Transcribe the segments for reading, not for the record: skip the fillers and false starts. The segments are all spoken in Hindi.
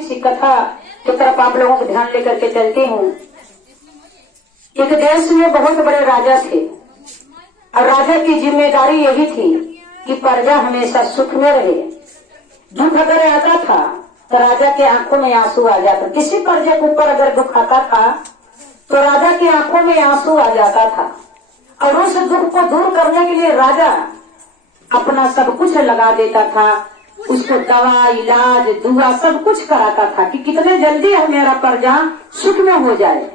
छोटी सी कथा की तरफ आप लोगों को ध्यान लेकर के चलती हूँ। एक देश में बहुत बड़े राजा थे और राजा की जिम्मेदारी यही थी कि प्रजा हमेशा सुख में रहे। दुख अगर आता था तो राजा के आंखों में आंसू आ जाता। किसी प्रजा के ऊपर अगर दुख आता था तो राजा की आंखों में आंसू आ जाता था और उस दुख को दूर करने के लिए राजा अपना सब कुछ लगा देता था। उसको दवा, इलाज, दुआ सब कुछ कराता था कि कितने जल्दी मेरा प्रजा सुख में हो जाए।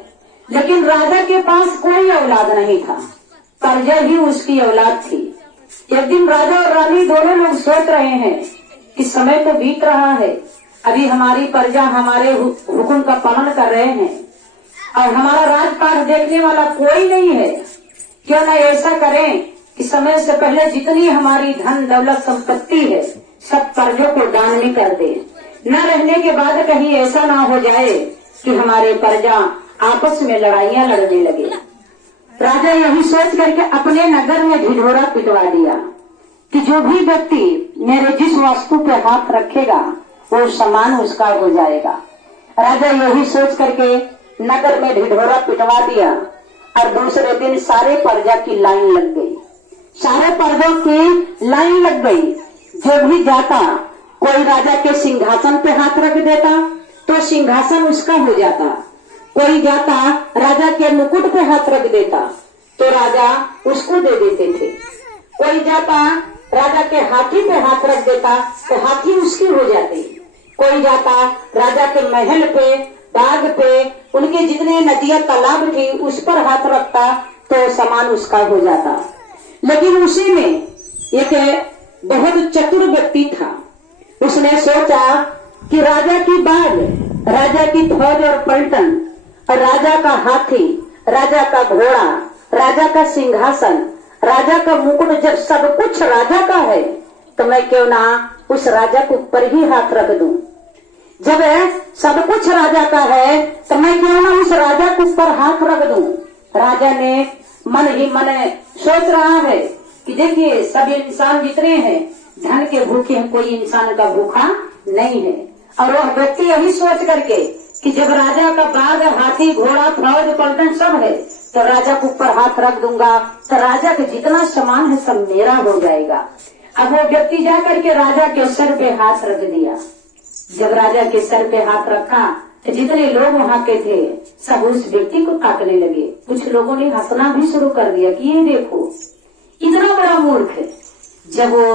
लेकिन राजा के पास कोई औलाद नहीं था, प्रजा ही उसकी औलाद थी। एक दिन राजा और रानी दोनों लोग सोच रहे हैं कि समय तो बीत रहा है, अभी हमारी प्रजा हमारे हुक्म का पालन कर रहे हैं और हमारा राजपाट देखने वाला कोई नहीं है। क्यों न ऐसा करें कि समय से पहले जितनी हमारी धन दौलत संपत्ति है सब प्रजा को दान में कर दे। न रहने के बाद कहीं ऐसा ना हो जाए कि हमारे प्रजा आपस में लड़ाइयां लड़ने लगे। राजा यही सोच करके अपने नगर में ढिढोरा पिटवा दिया कि जो भी व्यक्ति मेरे जिस वस्तु पे हाथ रखेगा वो सामान उसका हो जाएगा। राजा यही सोच करके नगर में ढिढोरा पिटवा दिया और दूसरे दिन सारे प्रजा की लाइन लग गई। सारे प्रजा की लाइन लग गई। जो भी जाता कोई राजा के सिंहासन पे हाथ रख देता तो सिंहासन उसका हो जाता। कोई जाता राजा के मुकुट पे हाथ रख देता तो राजा उसको दे देते थे। कोई जाता राजा के हाथी पे हाथ रख देता तो हाथी उसकी हो जाती। कोई जाता राजा के महल पे, बाग पे, उनके जितने नदियां तालाब थी उस पर हाथ रखता तो सामान उसका हो जाता। लेकिन उसी में एक बहुत चतुर व्यक्ति था। उसने सोचा कि राजा की बाग, राजा की फौज और पलटन और राजा का हाथी, राजा का घोड़ा, राजा का सिंहासन, राजा का मुकुट, जब सब कुछ राजा का है तो मैं क्यों ना उस राजा के ऊपर ही हाथ रख दूं। जब सब कुछ राजा का है तो मैं क्यों ना उस राजा के ऊपर हाथ रख दूं। राजा ने मन ही मन सोच रहा है कि देखिए सब इंसान जितने हैं धन के भूखे हैं, कोई इंसान का भूखा नहीं है। और वह व्यक्ति यही सोच करके कि जब राजा का बाग, हाथी, घोड़ा, फौज, पलटन सब है तो राजा के ऊपर हाथ रख दूंगा तो राजा का जितना सामान है सब मेरा हो जाएगा। अब वो व्यक्ति जा करके राजा के सर पे हाथ रख दिया। जब राजा के सर पे हाथ रखा तो जितने लोग वहाँ के थे सब उस व्यक्ति को ताकने लगे। कुछ लोगों ने हंसना भी शुरू कर दिया कि ये देखो इतना बड़ा मूर्ख है। जब वो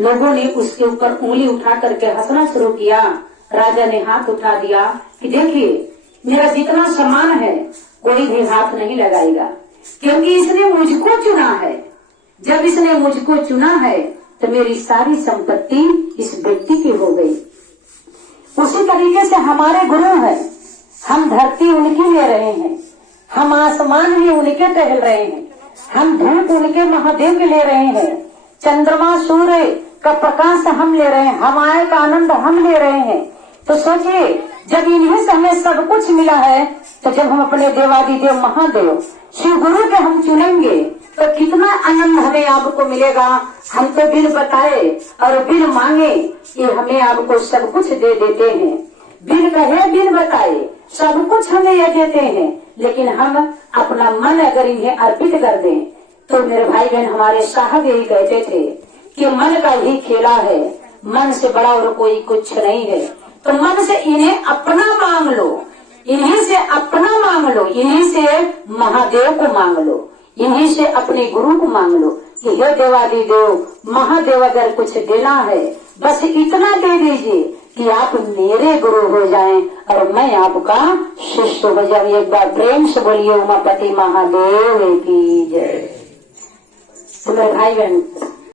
लोगों ने उसके ऊपर उंगली उठा करके हंसना शुरू किया, राजा ने हाथ उठा दिया कि देखिए मेरा जितना सामान है कोई भी हाथ नहीं लगाएगा क्योंकि इसने मुझको चुना है। जब इसने मुझको चुना है तो मेरी सारी संपत्ति इस व्यक्ति की हो गई। उसी तरीके से हमारे गुरु हैं, हम धरती उनकी ले रहे हैं, हम आसमान भी उनके टहल रहे हैं, हम धूप उनके महादेव के ले रहे हैं, चंद्रमा सूर्य का प्रकाश हम ले रहे हैं, हवाएं का आनंद हम ले रहे हैं। तो सोचिए जब इन्हीं से हमें सब कुछ मिला है तो जब हम अपने देवादिदेव महादेव शिव गुरु के हम चुनेंगे तो कितना आनंद हमें आपको मिलेगा। हम तो बिन बताए और बिन मांगे ये हमें आपको सब कुछ दे देते हैं। बिन कहे बिन बताए सब कुछ हमें ये देते हैं। लेकिन हम अपना मन अगर इन्हें अर्पित कर दें तो मेरे भाई बहन हमारे साहब यही कहते थे कि मन का ही खेला है, मन से बड़ा और कोई कुछ नहीं है। तो मन से इन्हें अपना मांग लो, इन्हीं से अपना मांग लो, इन्हीं से महादेव को मांग लो, इन्हीं से अपने गुरु को मांग लो कि हे देवादिदेव महादेव अगर कुछ देना है बस इतना दे दीजिए कि आप मेरे गुरु हो जाएं और मैं आपका शिष्य हो जाऊं। एक बार प्रेम से बोलिए उमापति महादेव की जय। तो मेरे भाई बहन